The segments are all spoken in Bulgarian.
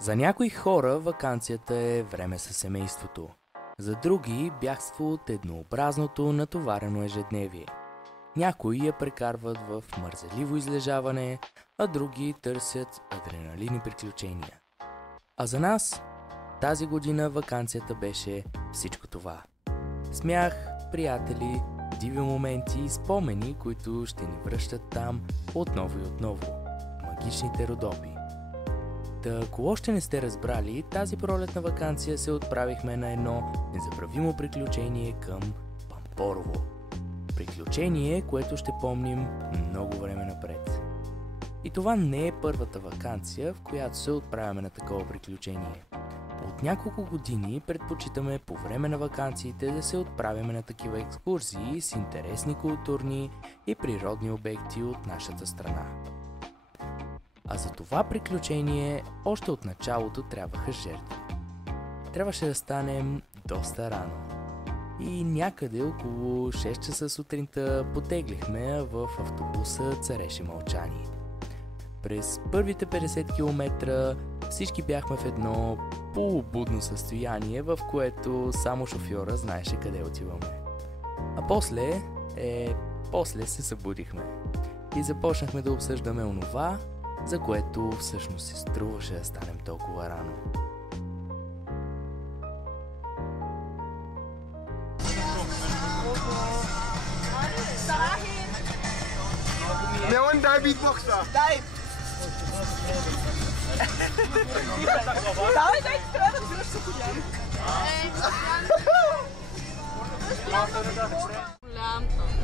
За някои хора ваканцията е време със семейството. За други бягство от еднообразното натоварено ежедневие. Някои я прекарват в мързеливо излежаване, а други търсят адреналини приключения. А за нас тази година ваканцията беше всичко това. Смях, приятели, диви моменти и спомени, които ще ни връщат там отново и отново. Магичните Родопи. Та, ако още не сте разбрали, тази пролетна ваканция се отправихме на едно незабравимо приключение към Пампорово. Приключение, което ще помним много време напред. И това не е първата ваканция, в която се отправяме на такова приключение. От няколко години предпочитаме по време на ваканциите да се отправяме на такива екскурзии с интересни културни и природни обекти от нашата страна. А за това приключение още от началото трябваха жертви. Трябваше да станем доста рано. И някъде около 6 часа сутринта потеглихме, а в автобуса цареше мълчание. През първите 50 км всички бяхме в едно полубудно състояние, в което само шофьора знаеше къде отиваме. А после се събудихме и започнахме да обсъждаме онова, за което всъщност се струваше да станем толкова рано. Leon, дай битбокса! Дай! Дай, трябва да взимаш шоколян.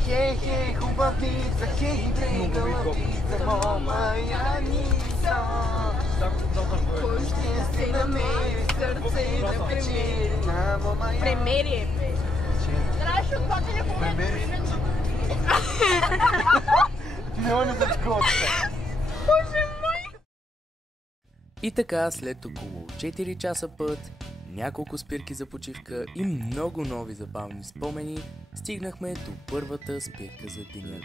Хей, хубавица, хей, брегалавица, моя ница. Кой ще се намери сърце да премери на моя... Премери, бе. Трябваше отпака не премери. Ти няма не за такова. Боже мой! И така, след около 4 часа път, няколко спирки за почивка и много нови забавни спомени, стигнахме до първата спирка за деня.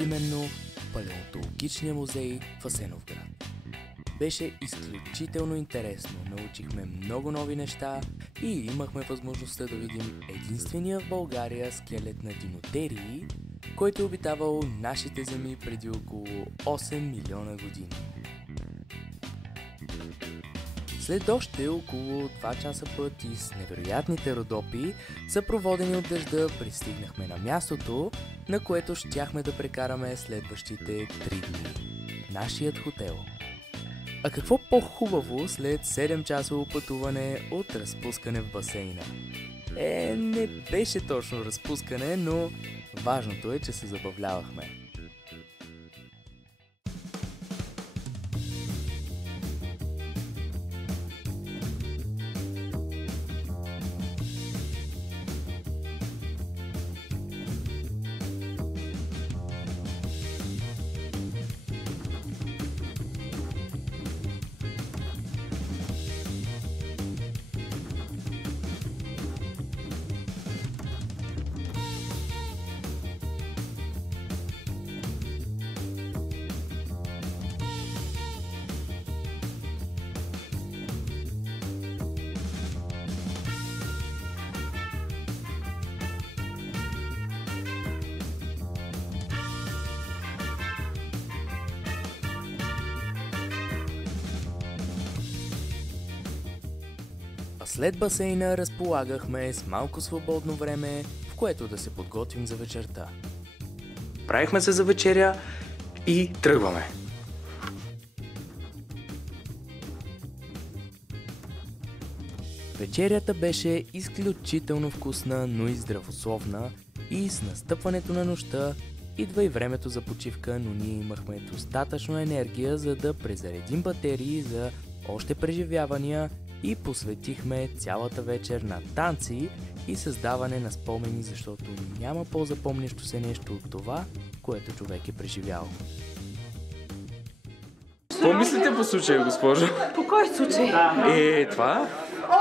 Именно Палеонтологичния музей в Асеновград. Беше изключително интересно, научихме много нови неща и имахме възможността да видим единствения в България скелет на динотерии, който е обитавал нашите земи преди около 8 милиона години. След още около 2 часа път и с невероятните Родопи, съпроводени от дъжда, пристигнахме на мястото, на което щяхме да прекараме следващите 3 дни. Нашият хотел. А какво по-хубаво след 7-часово пътуване от разпускане в басейна? Не беше точно разпускане, но важното е, че се забавлявахме. След басейна разполагахме с малко свободно време, в което да се подготвим за вечерта. Правихме се за вечеря и тръгваме. Вечерята беше изключително вкусна, но и здравословна и с настъпването на нощта идва и времето за почивка, но ние имахме достатъчно енергия, за да презаредим батерии за още преживявания и посветихме цялата вечер на танци и създаване на спомени, защото няма по-запомнящо се нещо от това, което човек е преживял. Какво мислите по случая, госпожо? По кой случай? Това?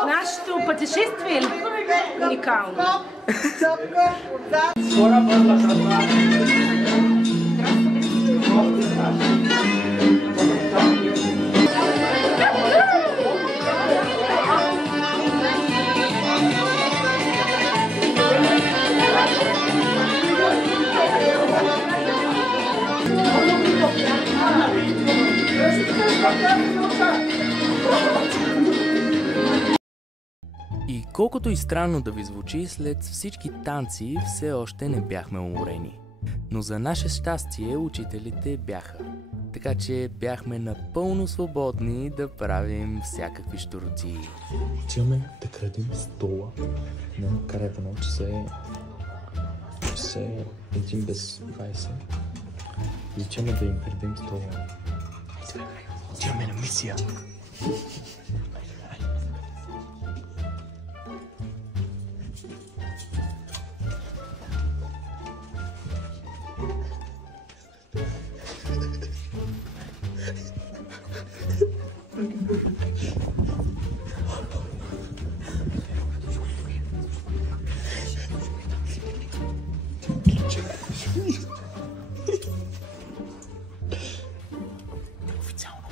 Нашето пътешествие ли? Уникално. Колкото и странно да ви звучи, след всички танци все още не бяхме уморени. Но за наше щастие учителите бяха. Така че бяхме напълно свободни да правим всякакви щуротии. Отиваме да крадем стола на Каревано, че е 1 без 20. И отиваме да им крадем стола. Отиваме на мисия. Официално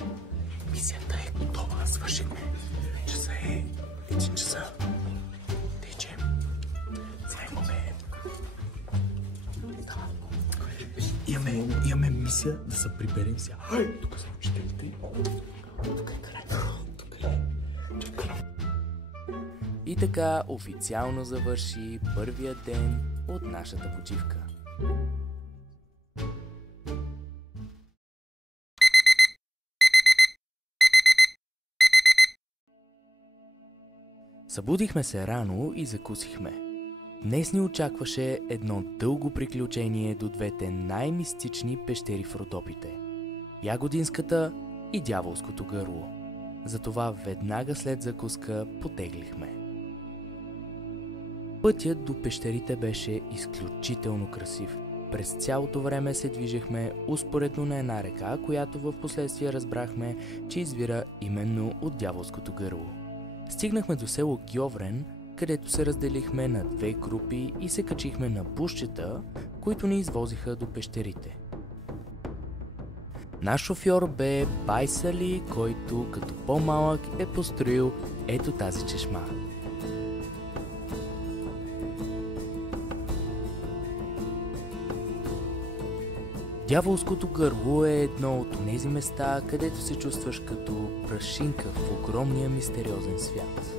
мисията е готова, свършихме. Часа е 1 часа. Течем. Сега имаме мисия да се приберем сега. Тук са учителите. Тук е край. Тук е. И така официално завърши първия ден от нашата почивка. Събудихме се рано и закусихме. Днес ни очакваше едно дълго приключение до двете най-мистични пещери в Родопите – Ягодинската и Дяволското гърло. Затова веднага след закуска потеглихме. Пътят до пещерите беше изключително красив. През цялото време се движехме успоредно на една река, която в последствие разбрахме, че извира именно от Дяволското гърло. Стигнахме до село Гьоврен, където се разделихме на 2 групи и се качихме на бусчета, които ни извозиха до пещерите. Наш шофьор бе Байсали, който като по-малък е построил ето тази чешма. Дяволското гърло е едно от тези места, където се чувстваш като прашинка в огромния мистериозен свят.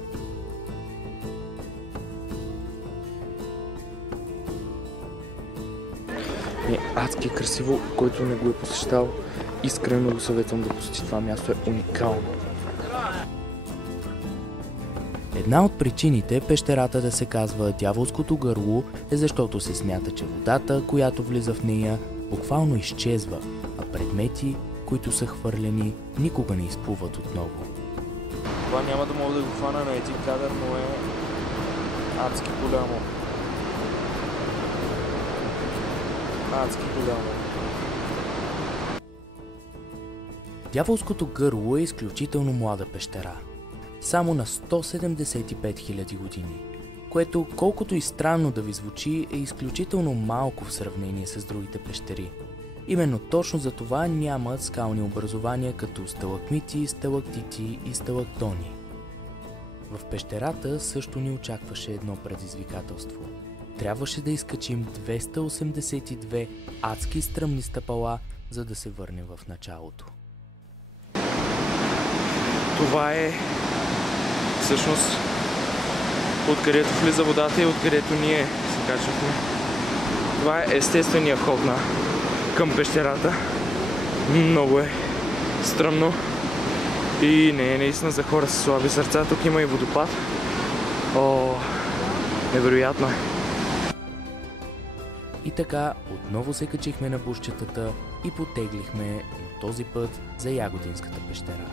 Адски красиво, който не го е посещал. Искрено го съветвам да посети това място, е уникално. Една от причините пещерата да се казва Дяволското гърло е защото се смята, че водата, която влиза в нея, буквално изчезва, а предмети, които са хвърлени, никога не изплуват отново. Това няма да мога да го хвана на един кадър, но е адски голямо. Адски голямо. Дяволското гърло е изключително млада пещера. Само на 175 000 години, което колкото и странно да ви звучи е изключително малко в сравнение с другите пещери. Именно точно за това нямат скални образования като сталакмити, сталактити и сталактони. В пещерата също ни очакваше едно предизвикателство. Трябваше да изкачим 282 адски стръмни стъпала, за да се върнем в началото. Това е всъщност откъдето влиза водата и откъдето ние се качвахме. Това е естественият вход към пещерата. Много е стръмно и не е наистина за хора с слаби сърца. Тук има и водопад. О, невероятно е. И така отново се качихме на бусчетата и потеглихме на този път за Ягодинската пещера.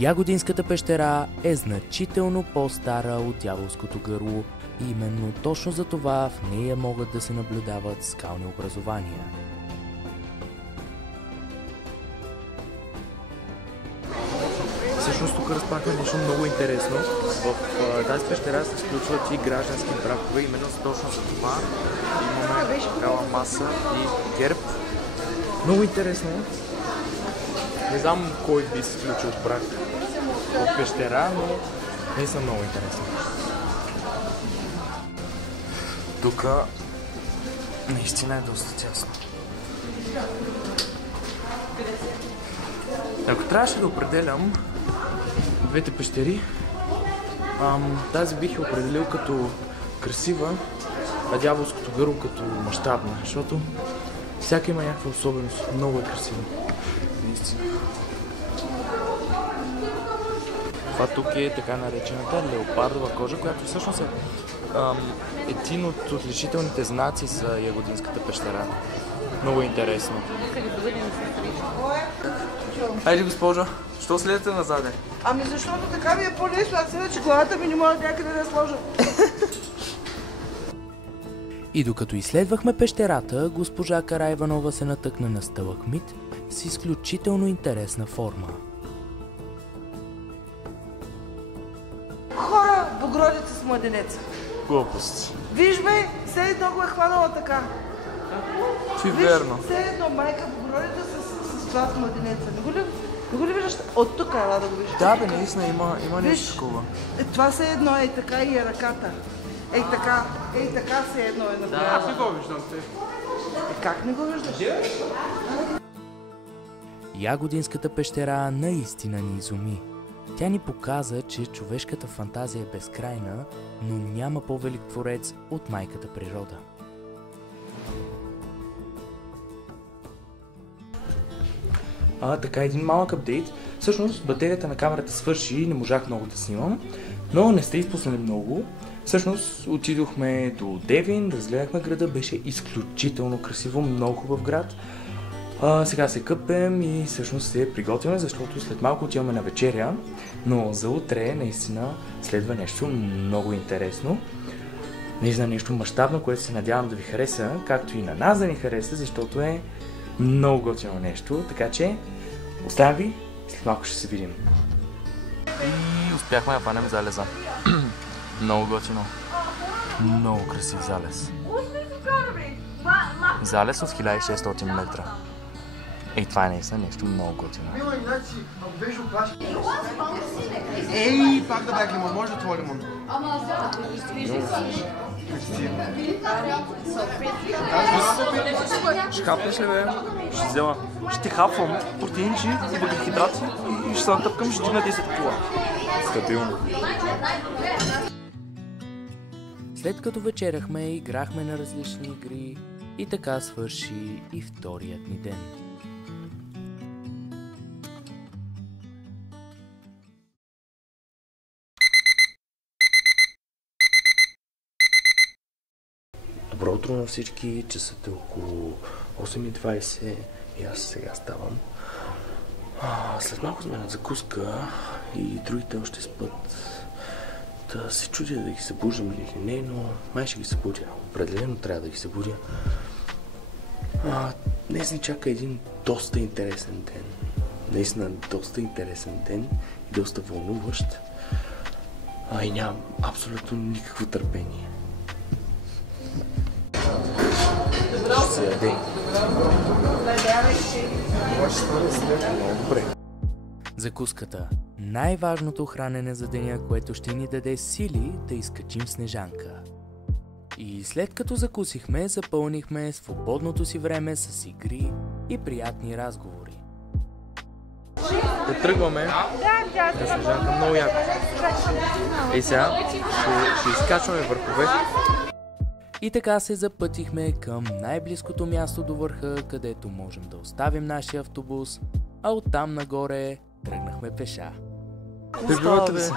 Ягодинската пещера е значително по-стара от Дяволското гърло и именно точно за това в нея могат да се наблюдават скални образования. Всъщност тук разпахме нещо много интересно. В тази пещера се сключват и граждански бракове, именно точно за това имаме такава маса и герб. Много интересно. Не знам кой би се сключил брак в пещера, но не са много интересни. Тук наистина е доста тясно. Ако трябваше да определям двете пещери, тази бих я определил като красива, а Дяволското гърло като мащабна, защото всяка има някаква особеност. Много е красиво. Наистина. Това тук е така наречената леопардова кожа, която всъщност е един от отличителните знаци за Ягодинската пещера. Много интересно. Хайде, госпожо, що следите назаде? Ами защото така ми е по-лесно, аз иначе главата ми не може някъде да сложа. И докато изследвахме пещерата, госпожа Караиванова се натъкна на сталакмит с изключително интересна форма. Хора, Богородица с младенеца. Глупост. Виж бе, все едно го е хванала така. Ти Виж, верно. все едно майка Богородица с това с младенеца. Не го ли виждаш? От тук ела да го виждаш. Да бе, наистина има нещо такова. Това все едно е така и е ръката. Ей така все едно е направо. Аз не го виждам те. Как не го виждаш? Ягодинската пещера наистина ни изуми. Тя ни показа, че човешката фантазия е безкрайна, но няма по-велик творец от майката природа. Така, един малък апдейт. Всъщност, батерията на камерата свърши и не можах много да снимам, но не сте изпуснали много. Всъщност, отидохме до Девин, разгледахме града, беше изключително красиво, много хубав град. Сега се къпем и всъщност се приготвяме, защото след малко отиваме на вечеря, но за утре наистина следва нещо много интересно. Наистина нещо мащабно, което се надявам да ви хареса, както и на нас да ни хареса, защото е много готино нещо, така че оставям ви, след малко ще се видим. И успяхме да фанем залеза. Много готино. Много красив залез. Залез от 1600 метра. Ей, това е наистина нещо много готино. Ей, пак да бях лимон, може да твой лимон. Ще хапнеш ли, бе? Ще взема. Ще хапвам протеинчи и въглехидрати и ще се натъпкам, ще дигна 10 кила. Стабилно. След като вечеряхме, играхме на различни игри и така свърши и вторият ни ден. Добро утро на всички, часът е около 8:20 и аз сега ставам. След малко сме на закуска и другите още спят. Да се чудя да ги събуждам или не, но май ще ги събудя. Определено трябва да ги събудя. Днес ни чака един доста интересен ден. Наистина доста интересен ден и доста вълнуващ. И нямам абсолютно никакво търпение. Ще се яде. Добре. Закуската. Най-важното хранене за деня, което ще ни даде сили да изкачим Снежанка. И след като закусихме, запълнихме свободното си време с игри и приятни разговори. Да тръгваме. Да, Снежанка, много яко. И сега ще изкачваме върхове. И така се запътихме към най-близкото място до върха, където можем да оставим нашия автобус, а оттам нагоре тръгнахме пеша. Прибивате ли се?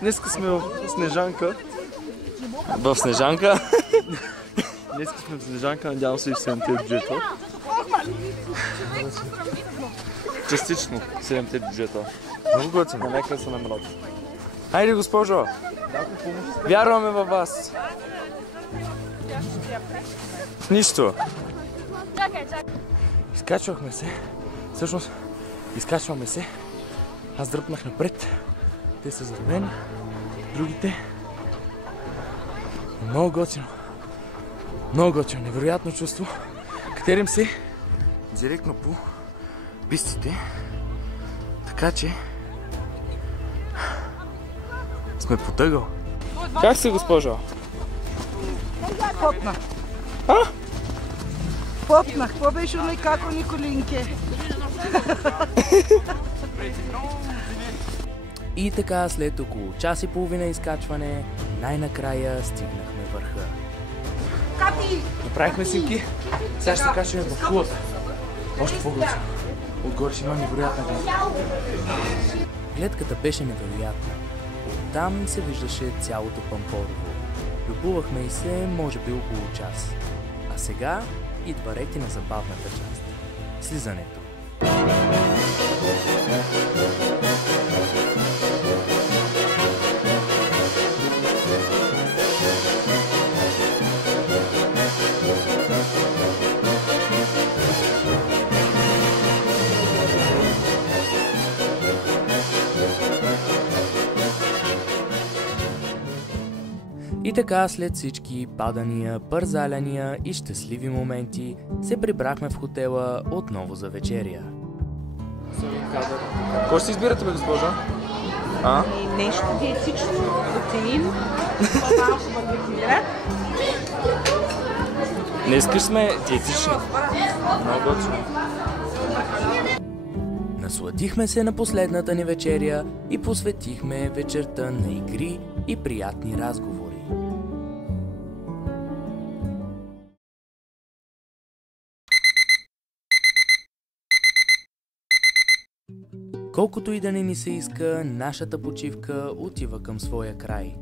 Днеска сме в Снежанка. В Снежанка? Днеска сме в Снежанка, надявам се и 7-те бюджета. Частично 7-те бюджета. Много готино. Нека се намерят. Хайде, госпожо! Вярваме във вас! Нищо! Изкачвахме се. Всъщност, изкачваме се. Аз дръпнах напред. Те са зад мен. Другите. Много готино. Много готино. Невероятно чувство. Катерим се директно по пистите. Така че сме потъгъл. Как си, госпожо? Потна. Попнах, какво беше оно и како Николинке? И така след около час и половина изкачване, най-накрая стигнахме върха. Направихме снимки. Сега ще се качваме в кулата. Още по-гъсо. Отгоре ще има невероятна гледка. Гледката беше невероятна. Оттам се виждаше цялото Пампорово. Любувахме и се, може би около час. А сега идва рети на забавната част. Слизането. И така след всички падания, бързаляния и щастливи моменти се прибрахме в хотела отново за вечеря. Кой ще си избирате, бе, госпожа? А? Нещо диетично, протеин, малко въглехидрат. Днес сме диетични. Много готино. Насладихме се на последната ни вечеря и посветихме вечерта на игри и приятни разговори. Колкото и да не ни се иска, нашата почивка отива към своя край.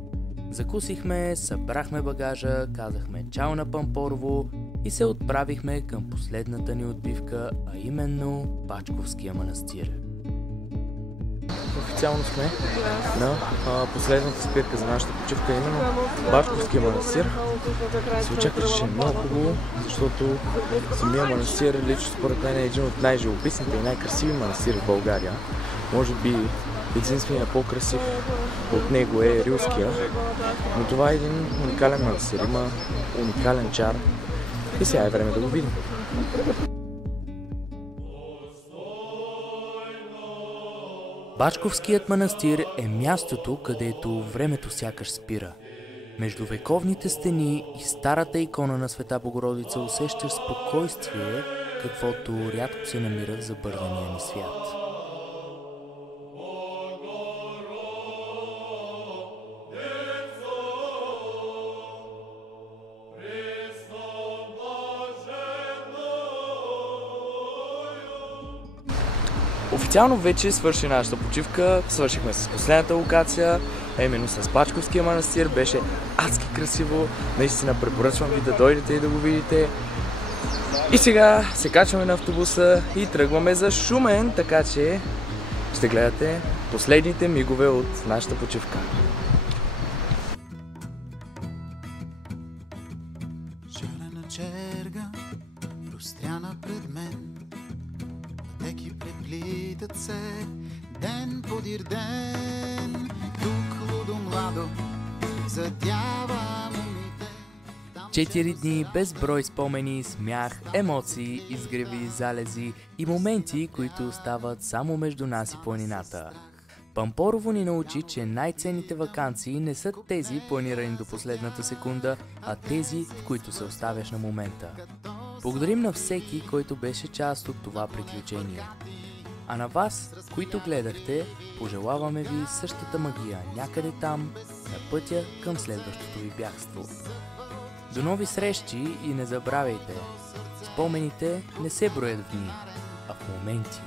Закусихме, събрахме багажа, казахме чао на Пампорово и се отправихме към последната ни отбивка, а именно Бачковския манастир. Официално сме на последната спирка за нашата почивка, именно Бачковския манастир. Се очаква, че ще е много хубаво, защото самия манастир лично според мен е един от най-живописните и най-красиви манастири в България. Може би единственият по-красив от него е Рилския, но това е един уникален манастир, има уникален чар и сега е време да го видим. Бачковският манастир е мястото, където времето сякаш спира. Между вековните стени и старата икона на Света Богородица усещаш спокойствие, каквото рядко се намира в забързания ни свят. Официално вече свърши нашата почивка, свършихме с последната локация, а именно с Бачковския манастир. Беше адски красиво, наистина препоръчвам ви да дойдете и да го видите. И сега се качваме на автобуса и тръгваме за Шумен, така че ще гледате последните мигове от нашата почивка. Черна черга, простряна пред мен. Пътеки преплитат се, ден подир ден. Тук лудо младо задява момите. 4 дни без брой спомени, смях, емоции, изгреви, залези и моменти, които остават само между нас и планината. Пампорово ни научи, че най-ценните ваканции не са тези, планирани до последната секунда, а тези, в които се оставяш на момента. Благодарим на всеки, който беше част от това приключение. А на вас, които гледахте, пожелаваме ви същата магия някъде там, на пътя към следващото ви бягство. До нови срещи и не забравяйте, спомените не се броят в дни, а в моменти.